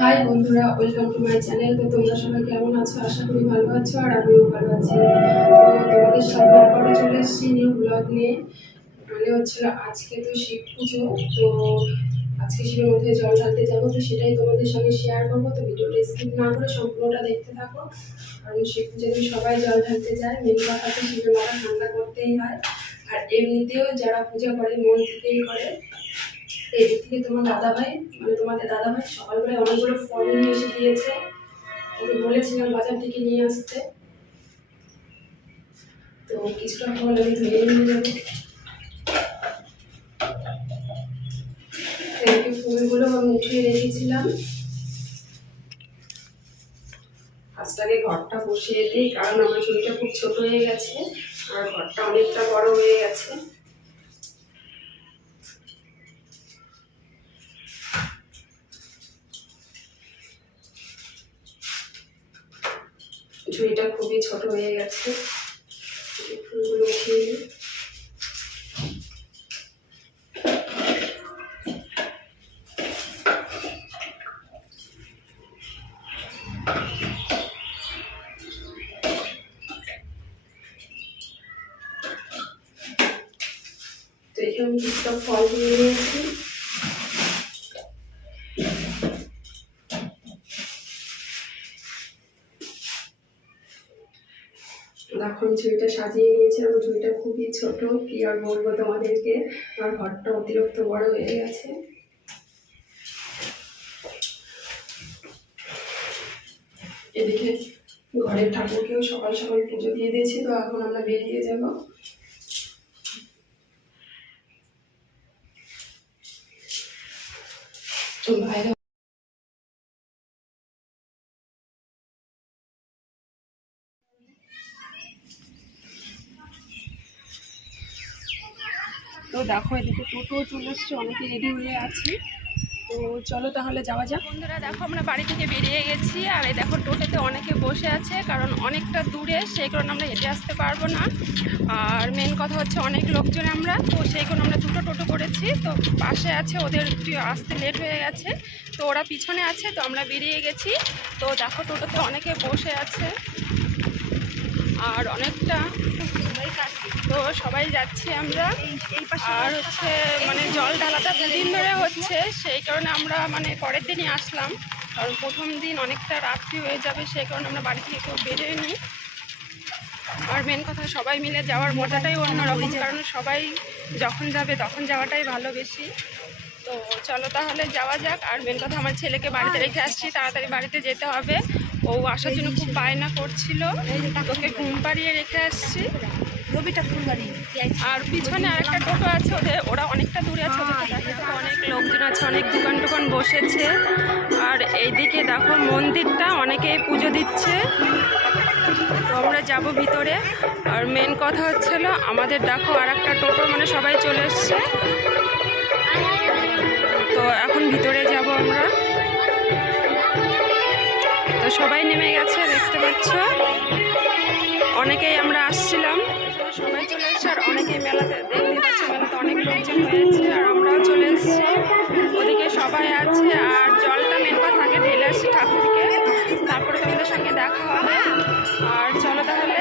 High বন্ধুরা, welcome to my channel. তো তোমরা সবাই কেমন আছো? আশা করি ভালো আছো, আর আমিও ভালো আছি। তো তোমাদের সামনে আবারও চলে এসেছি নিউ ব্লগ নিয়ে। মানে হচ্ছিল আজকে তো শিব পুজো, তো আজকে শিবের মধ্যে জল ঢালতে যাবো, তো সেটাই তোমাদের সঙ্গে শেয়ার করবো। তো ভিডিওটা স্কিপ না করে সম্পূর্ণটা দেখতে থাকো। কারণ শিব পুজোতে সবাই জল ঢালতে যায়, মেন কথা তো শিবের মাথা ঠান্ডা করতেই হয়। আর এমনিতেও যারা পূজা করে মন থেকেই করে। এদিক থেকে তোমার দাদাভাই, মানে তোমাদের দাদাভাই সকালবেলায় অনেকগুলো ফল নিয়ে এসে দিয়েছে। ওকে বলেছিলাম বাজার থেকে নিয়ে আসতে, তো কিছুটা ফল আমি ধুয়ে নিয়ে যাবো। এদিকে ফুলগুলো আমি উঠিয়ে রেখেছিলাম। আজটাকে ঘরটা বসিয়ে দিই, কারণ আমার ঝুড়িটা খুব ছোট হয়ে গেছে আর ঘরটা অনেকটা বড় হয়ে গেছে। ঝুড়িটা খুবই ছোট হয়ে গেছে, ফুলগুলো উঠিয়ে নিই। তো এখানে কিছুটা ফল দিয়ে নিয়েছি। দেখো আমি ঝুড়িটা সাজিয়ে নিয়েছি। আমার ঝুড়িটা খুবই ছোট, কি আর বলবো তোমাদেরকে। আমার ঘরটা অতিরিক্ত বড় হয়ে গেছে। এদিকে ঘরের ঠাকুরকেও সকাল সকাল পুজো দিয়ে দিয়েছি, তো এখন আমরা বেরিয়ে যাব। তো বাইরে তো দেখো এদিকে টোটো চলে এসছে, অনেকে রেডি হয়ে আছে। তো চলো তাহলে যাওয়া যাক। বন্ধুরা দেখো আমরা বাড়ি থেকে বেরিয়ে গেছি, আর এই দেখো টোটোতে অনেকে বসে আছে, কারণ অনেকটা দূরে, সেই কারণে আমরা হেঁটে আসতে পারবো না। আর মেন কথা হচ্ছে অনেক লোকজন আমরা, তো সেই কারণে আমরা দুটো টোটো করেছি। তো পাশে আছে, ওদের একটু আসতে লেট হয়ে গেছে, তো ওরা পিছনে আছে, তো আমরা বেরিয়ে গেছি। তো দেখো টোটোতে অনেকে বসে আছে আর অনেকটা, তো সবাই যাচ্ছি আমরা। আর হচ্ছে মানে জল ঢালাটা দুদিন ধরে হচ্ছে, সেই কারণে আমরা মানে পরের দিনই আসলাম, কারণ প্রথম দিন অনেকটা রাত্রি হয়ে যাবে, সেই কারণে আমরা বাড়ি থেকে কেউ বেরোইনি। আর মেন কথা সবাই মিলে যাওয়ার মজাটাই অন্যরকম, কারণ সবাই যখন যাবে তখন যাওয়াটাই ভালো বেশি। তো চলো তাহলে যাওয়া যাক। আর মেন কথা আমার ছেলেকে বাড়িতে রেখে আসছি, তাড়াতাড়ি বাড়িতে যেতে হবে। ও আসার জন্য খুব বায়না করছিল, ওকে ঘুম পাড়িয়ে রেখে আসছি। আর পিছনে আরেকটা টোটো আছে, ওরা অনেকটা দূরে আছে, অনেক লোকজন আছে, অনেক দোকান টোকান বসেছে। আর এইদিকে দেখো মন্দিরটা, অনেকেই পুজো দিচ্ছে। তো আমরা যাবো ভিতরে। আর মেন কথা হচ্ছিল আমাদের দেখো আর একটা টোটো, মানে সবাই চলে এসছে, তো এখন ভিতরে যাব আমরা। তো সবাই নেমে গেছে, দেখতে পাচ্ছ অনেকেই আমরা আসছিলাম, সবাই চলে এসছে। আর অনেকেই মেলাতে, দেখতে পাচ্ছ মেলাতে অনেক লোকজন হয়েছে, আর আমরাও চলে এসেছি। ওদিকে সবাই আছে, আর জলটা মেন কথা আগে ঢেলে আসছি ঠাকুরকে, তারপরে তোমাদের সঙ্গে দেখা হবে। আর চলো তাহলে।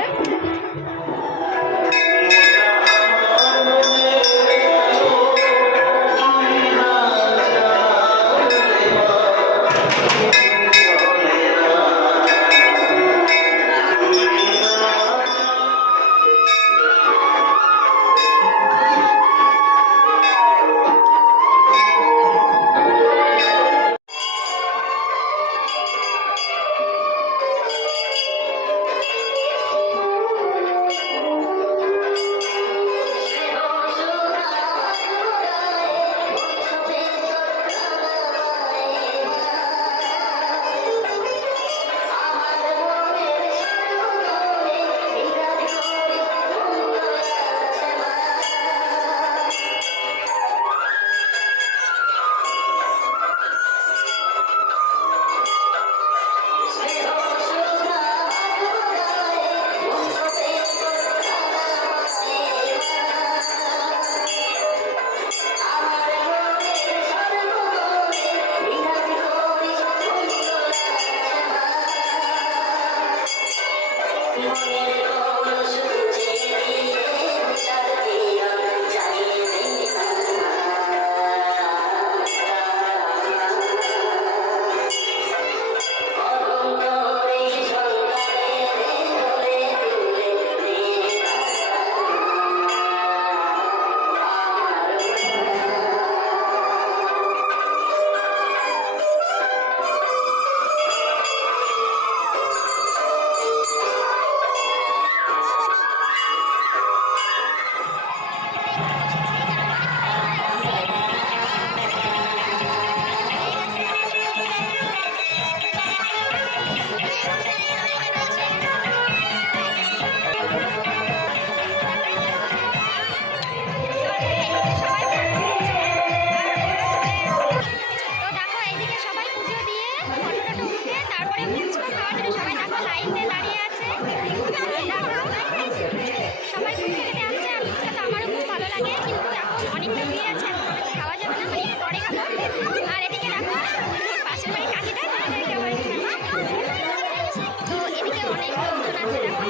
আছে দেখো,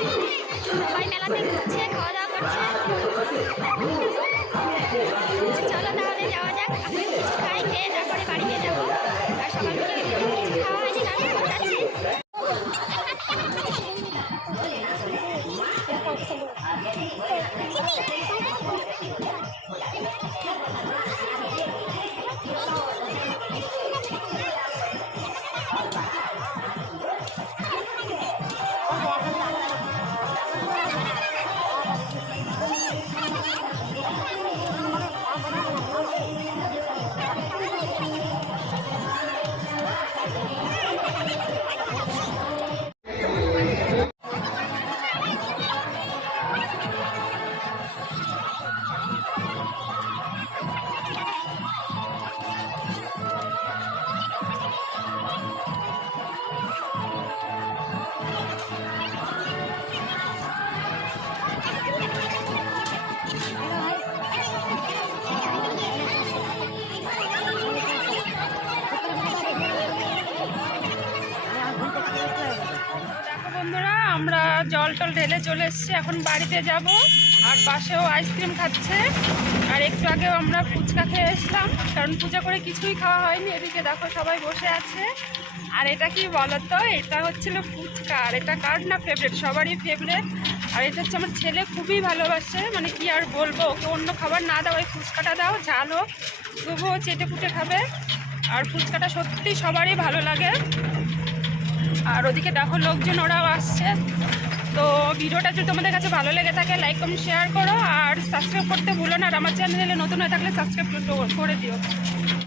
সবাই মেলাতে ঘুরছে, খাওয়া দাওয়া করছে। চলো তাহলে যাওয়া যাক, আমি কিছু খাই, খেয়ে তারপরে বাড়িতে যাবো। আর সকাল থেকে কিছু খাওয়া হয়নি, কারণ বসাচ্ছি। দেখো বন্ধুরা, আমরা জল টল ঢেলে চলে এসেছি, এখন বাড়িতে যাব। আর পাশেও আইসক্রিম খাচ্ছে, আর একটু আগেও আমরা ফুচকা খেয়ে এসলাম, কারণ পূজা করে কিছুই খাওয়া হয়নি। এদিকে দেখো সবাই বসে আছে। আর এটা কি বলতো, এটা হচ্ছিল ফুচকা। আর এটা কার না ফেভারিট, সবারই ফেভারিট। আর এটা হচ্ছে আমার ছেলে খুবই ভালোবাসে, মানে কি আর বলবো, ওকে অন্য খাবার না দাও, ওই ফুচকাটা দাও, ঝাল হোক তবুও চেটে পুটে খাবে। আর ফুচকাটা সত্যি সবারই ভালো লাগে। আর ওদিকে দেখো লোকজন, ওরাও আসছে। তো ভিডিওটা যদি তোমাদের কাছে ভালো লেগে থাকে, লাইক কমেন্ট শেয়ার করো, আর সাবস্ক্রাইব করতে ভুলো না। আর আমার চ্যানেলে নতুন হয়ে থাকলে সাবস্ক্রাইব করে দিও।